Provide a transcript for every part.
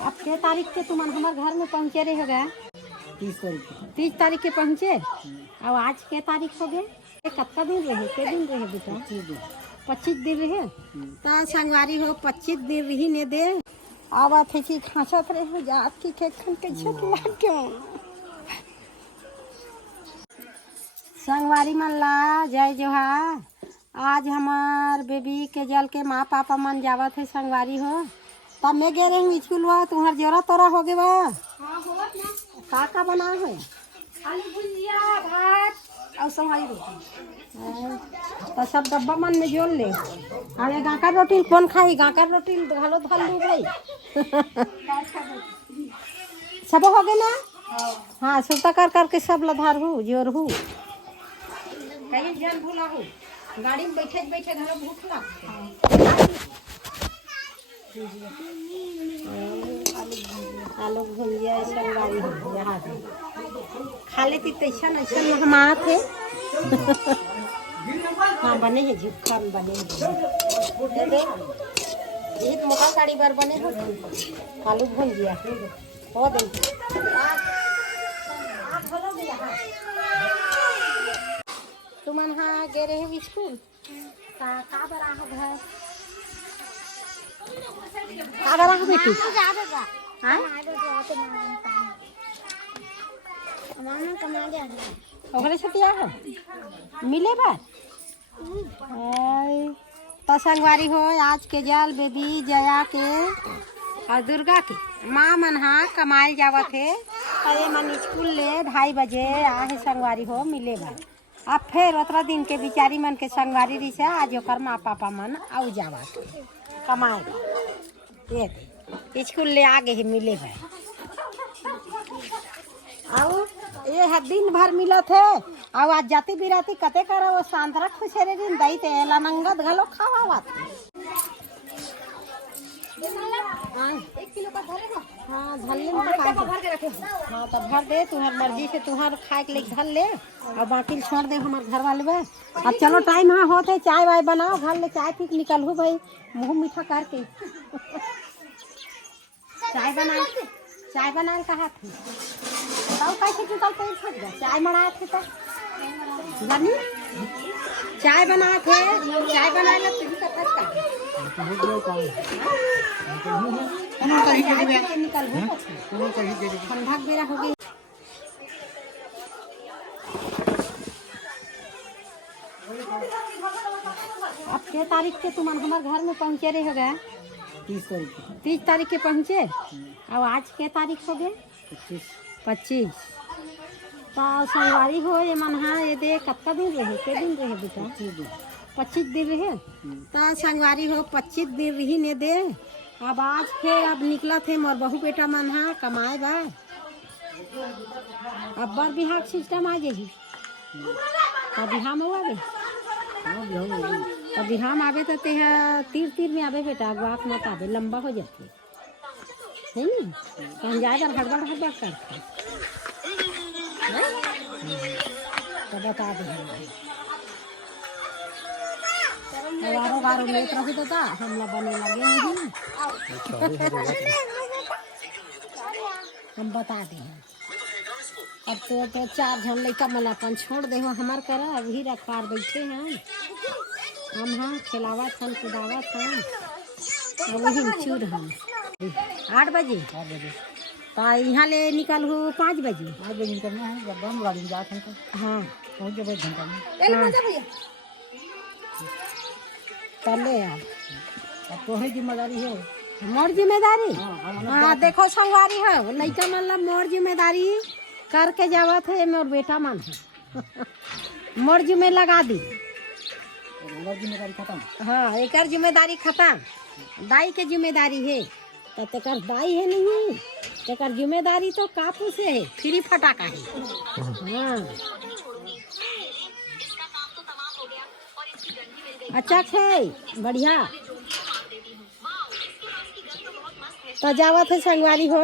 अब के तारीख के तुम हमारे घर में पहुँचे रहे हो गए? 30 तारीख 30 तारीख के पहुँचे। अब आज के तारीख हो गए? कत्ता दिन रहे, के दिन रहे बेटा? 25 दिन रहे। तो संगवारी हो 25 दिन रही ने दे आवा थे कि खांचत रहे हो जा आपकी के खन के छत लाग क्यों संगवारी मन ला जय जोहार। आज हमार बेबी के जल के माँ पापा मन जावत है संगवारी हो। तब मैं गे रही हूँ स्कूल हुआ तुम्हार जोरा तोरा हो गए बा का बना है? आलू भुजिया भात और सवाई रोटी। तो सब डब्बा मन में जोड़ ले। अरे गाँका रोटी कौन खाई? गाँका रोटी घालो धल लू भाई सब हो गए ना? हाँ सुता कर करके सब लधार हूँ जोर हूँ कहीं जन भूला हूँ गाड़ी में बैठे बैठे घर भूख लग आलू भुजिया संगवारी हो यहाँ से खा लेती तैसा ऐसा हम आते हाँ बने हैं झुक्का बने हैं ये मोटा साड़ी बार बने हो आलू भुजिया हो दे तुम हाँ गे रहे हो स्कूल का बरा हो घर का बरा हो बेटी ओकरे छुट्टिया है मिले बार तो संगवारी हो आज के जल बेबी जया के और दुर्गा के माँ मन हाँ कमाए जावत है अरे मन स्कूल ले 2:30 बजे आहे संगवारी हो मिले बार। अब फिर उतरा दिन के बिचारी मन के संगवारी रही से आज ओकर माँ पापा मन आउ जावत कमाए ये स्कूल ले आगे ही मिले भाई और ये दिन भर मिला थे और आज जाती बिराती कते करा वो सांतरा खुशरे दिन दई ते लनंगत घलो खावा हाँ 1 किलो का धरेगा। हाँ धल ले भर के रखे। हाँ तो भर दे तुम्हार मर्जी से तुम्हार खाए के लिए धल ले और बाकी छोड़ दे हमारे घर वाले बे। अब चलो टाइम हाँ होते चाय वाय बनाओ घर ले चाय पी निकल हूँ भाई मुँह मीठा करके चाय बनाए कहा थी बताओ कैसे निकलते हैं चाय बनाए थे तो जानी चाय बनाए थे चाय बनाए लग तुझी का निकल ठंडा बेरा हो गई। अब के तारीख के तुम हमारे घर में पहुँचे रहे हो गए? 30 तारीख के पहुँचे। अब आज के तारीख हो गए? 25 तो संगवारी हो ये मन हाँ ये दे कत्ता दिन रहे के दिन रहे बेटा? 25 दिन रहे। तो संगवारी हो 25 दिन रही ने दे अब आज फिर अब निकला थे मोर बहू बेटा मन हाँ कमाए बा अब बार बिहार सिस्टम आ जाएगी तो बिहार में आवे तो बिहार में आवे तो तीर में आवे बेटा अगवाक मत आवे लंबा हो जाते है नी कहीं जाए बार हड़बड़ करते तो बता दे गारो लेट रही तो हम लोग बने लगे नहीं हम बता दे अब तो 4 जन लड़का मलापन छोड़ दे हमार कर अभी रखवार बैठे हैं हम हाँ खिलावा थन कुदावा थन वही चूर हम 8 बजे तो यहाँ ले निकल हूँ 5 बजे निकलना है बम गाड़ी में जाते हैं हाँ पहुँच जाए 1 घंटा में चले यार अब तो है जिम्मेदारी है मोर जिम्मेदारी। हाँ देखो संगवारी है लड़का मतलब मोर जिम्मेदारी करके जावा थे मोर बेटा मन है मोर जिम्मे लगा दी जिम्मेदारी खत्म। हाँ एक जिम्मेदारी खत्म दाई के जिम्मेदारी है तो तेकर दाई है नहीं तेकर जिम्मेदारी तो कापू से है फ्री फटाका है। हाँ अच्छा है बढ़िया तो जावा थे संगवारी हो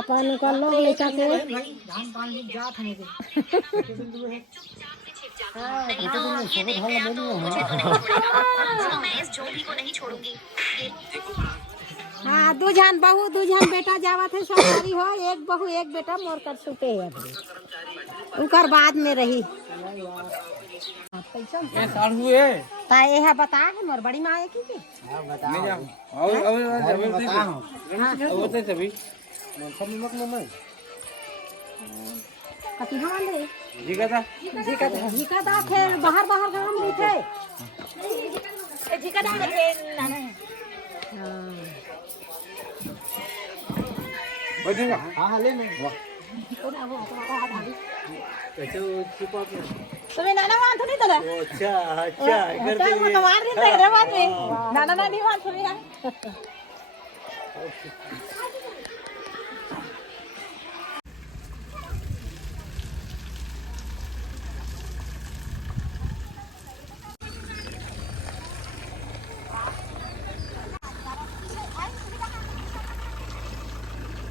अपन को लोग लेकर के धान पानी जात है मैं इस जोड़ी को नहीं छोड़ूंगी। हाँ, दू जन बहू दू जन बेटा जावत है संगवारी हो, एक बहू एक बेटा मोर कर सुते है अभी। उकर बाद में रही ये साल हुए ता यह बता है मोर बड़ी माँ है की नहीं जा और बताओ सभी कति हम ले जी का था जिका दा खेल बाहर बाहर गांव में थे जिका दा बैठेगा हाँ ले ले तुम्हें नाना मान थोड़ी तले अच्छा अच्छा क्या वो तो मार देते रे बात में नाना नानी मान थोड़ी है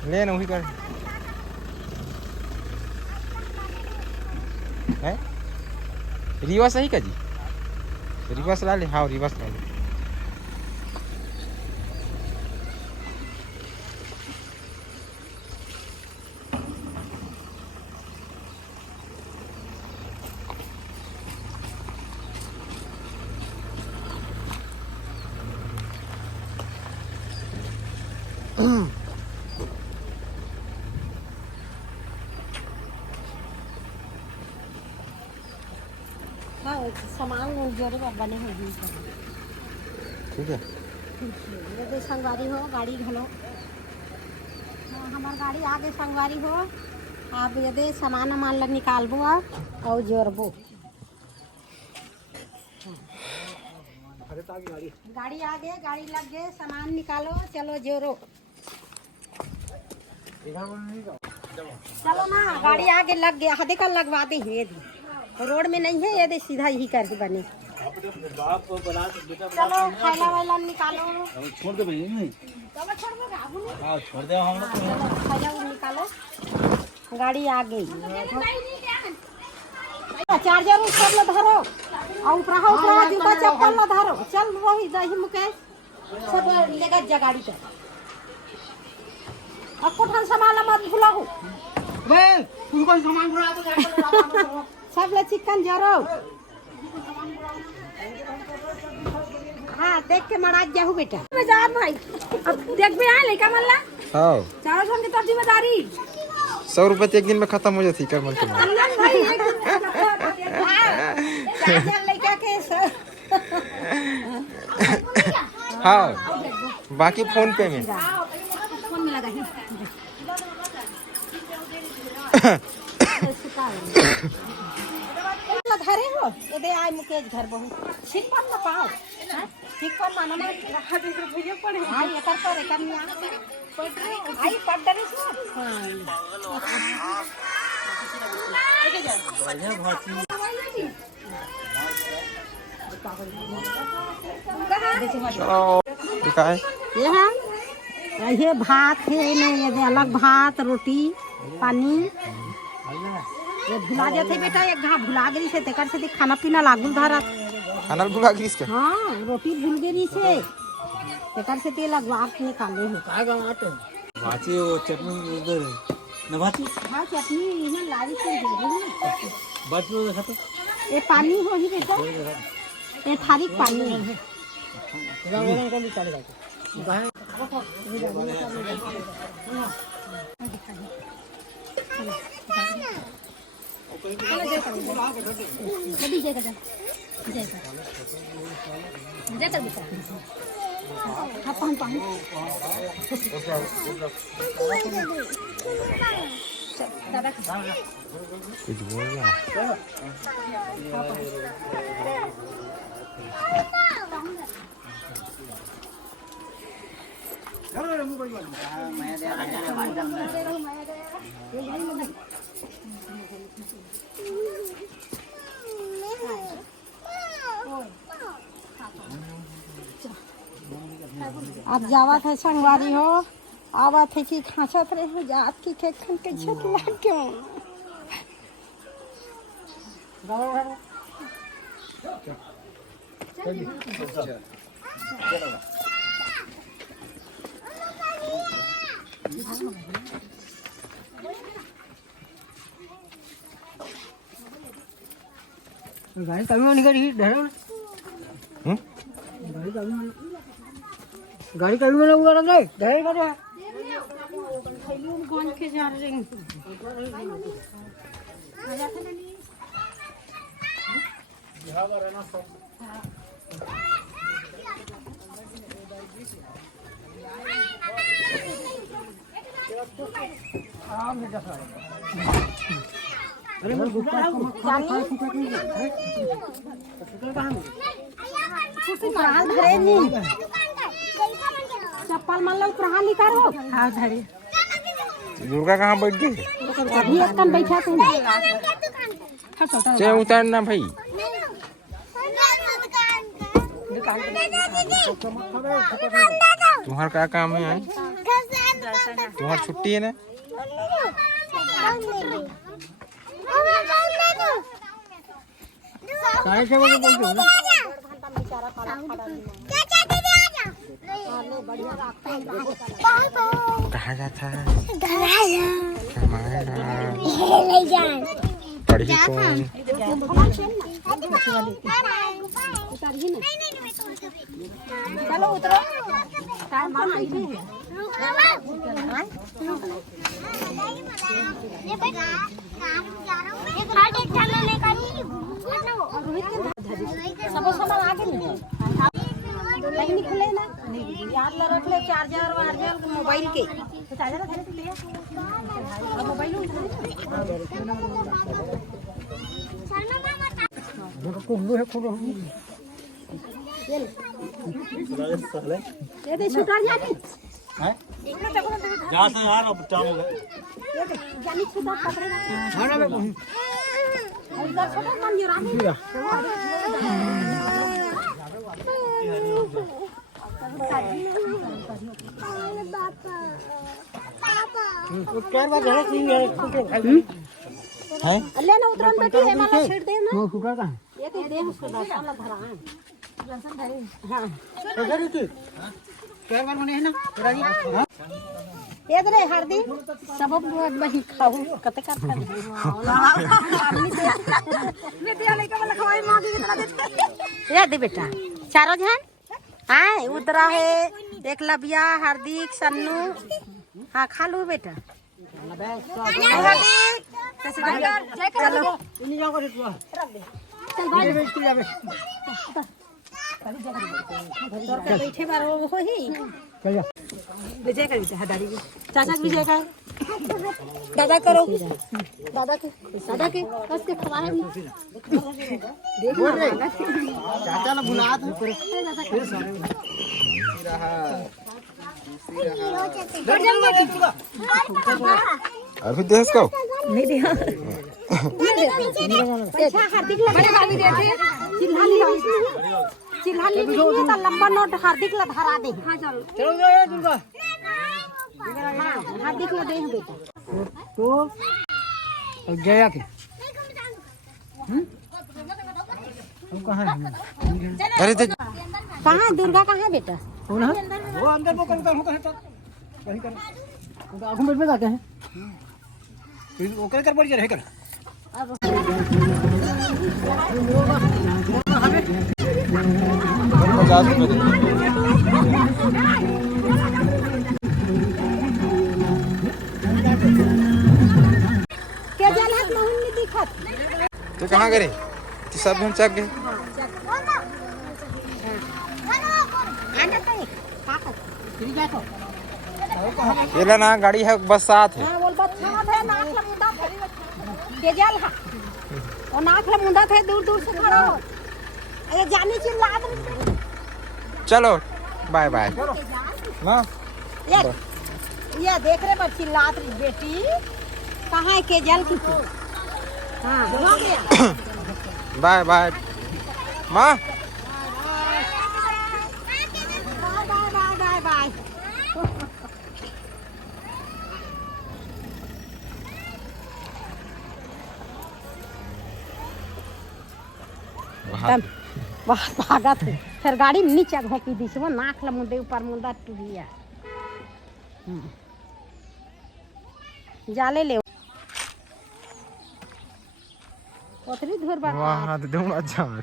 ले ना वही कर है रिवर्स सही का जी रिवर्स ला ले हाँ रिवर्स ला ले सामान जरूर बने होगी ठीक है यदि संगवारी हो गाड़ी घलो हमार गाड़ी आगे संगवारी हो आप यदि सामान वामान ला निकालबो और जोड़बो गाड़ी आगे गाड़ी लग गए सामान निकालो चलो जोड़ो चलो ना गाड़ी आगे लग गया हदे का लगवा दे ये रोड में नहीं है ये सीधा ही कर बने चलो थैला वैला निकालो छोड़ दे भैया नहीं चलो छोड़ दो बाबू ने हाँ छोड़ दे हम लोग थैला वो निकालो गाड़ी आ गई चार्जर ऊपर ला धरो और ऊपर जूता चप्पल ला धरो चल रही दही मुकेश सब लेगा जा गाड़ी पे अब कोठन संभाला मत भूलो बे उनको सामान बुला दो सब ले चिकन जरो हाँ देख के मरा जाहू बेटा बाजार भाई अब देख भी आए लेका मल्ला हाँ चारों जन की तो जिम्मेदारी 100 रुपए तो एक दिन में खत्म हो जाती कर मन के मार अल्लाह भाई एक चार्जर लेके के हाँ बाकी फोन पे में फोन में लगा है धरे हो ये आए मुकेश घर बहु ठीक पर ना पाओ ठीक पर मानो ना वीडियो पड़े हां ये कर करनी आई पड़रे चलो ठीक है ये भात है नहीं ये अलग भात रोटी पानी ये भुला जाते बेटा एक घा भुला गई से तेकर से खाना पीना लागुल धारा खाना भुला गई इसका हाँ रोटी भूल गई से तेकर से तेल लगवा के निकाले हो काय का आटे भाची वो चटनी उधर है न भाची हाँ चटनी इन्हें लारी से दे रही बात में देखा तो ये पानी हो ही बेटा ये थारी पानी है गाँव का भी चलेगा कुछ बोल रहा अब जावत है संगवारी हो आवत है कि खांसत रहे हो जात की के खन के छत लाग क्यों गाड़ी कभी नहीं करी डरो गाड़ी कभी में लोग लग गए डरे कर रहा कौन के जा रहे हैं अरे मैं गुप्ता चप्पल मान लो प्रहान निकाल हो हाँ धरे दुर्गा कहाँ बैठ गई? अभी एक कम बैठा तुम चल उतारना भाई। तुम्हारा क्या काम है? तुम्हारी छुट्टी है ना? कहाँ जाता है? पढ़ी कौन? चलो उतरो नहीं खुले ना याद ला रख ले चार्जर वार्जर मोबाइल के तो चार्जर धरे तो ले अब मोबाइल ये दे छुटा जानी हैं जहां से यार अब टाइम हो गया ये दे जानी छुटा पकड़े हां ना मैं इधर छोटा मन जरा ले ना उतरन बेटी है माला छेड़ दे ना छुटा का ये तो दे उसको दसाला धरा लसन धरे हां उधर ही चार बार बने है ना राजी हां ये दे हरदी सब बही खाऊ कते का मैं दिया लेके वाला खवाई मां दी इतना दे ये दे बेटा चारों जन हां उतरा है एकलव्या हार्दिक सन्नू हां खा लो बेटा चलो इन जाओ कर तू चल भाई बैठे बार हो ही चल जा विजय कर विजय दादी चाचा विजय का दादा करो दादा के बस के खवा है देख चाचा ने बुला दो अभी देख को नहीं दे पैसा हार्दिक ला बड़े भाभी देते चिल्हाली भी तो लंबा नोट हार्दिक ला धरा दे हां चलो चलो दुर्गा हां हार्दिक ला दे बेटा तो जया के हम कहां है अरे कहां दुर्गा कहां है बेटा वो अंदर वो करता हूं कहां वही कर तो आगू में जाते हैं फिर वो कर पड़ जा रहे कर अब क्या जान हाथ में नहीं दिखत तो कहाँ करे तो सब हम चक गए ये ना गाड़ी है बस साथ है हां बोल बस साथ है नाक ला मुंडा के जल हा और नाक ला मुंडा थे दूर दूर से खड़ा हो अरे जानी चिल्ला दे चलो बाय बाय ना ये देख रहे पर चिल्लात रही बेटी कहाँ है के जल की हाँ हो गया बाय बाय माँ बाय बाय भागा थे फिर गाड़ी में नीचे घोंकी दी वो नाक ला मुंडे ऊपर मुंडा टूटिया जाले ले उतरी धुर बा वाह तो तुम अच्छा है।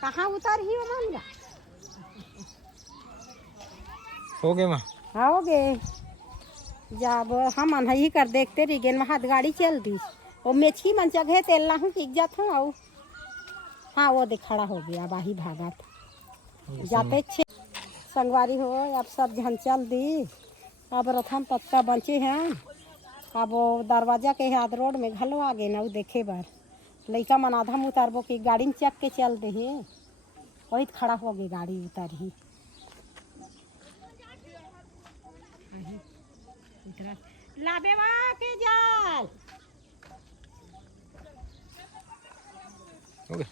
कहाँ उतर ही हो मान हो गए माँ आओगे जब हम ही कर देखते रही गेन हाथ गाड़ी चल दी वो मेचकी मन जगह तेल लाहू की इज्जत हो आओ हाँ वो देख खड़ा हो गया बाही भागत जाते छे संगवारी हो अब सब झन चल दी अब रथम पत्ता बचे हैं अब वो दरवाजा के हाथ रोड में घलो आ गए ना देखे बार लड़का मन आधा उतारबो कि गाड़ी में चक के चल दे है वही खड़ा हो गई गाड़ी उतर ही लाबे के जाल हो गए।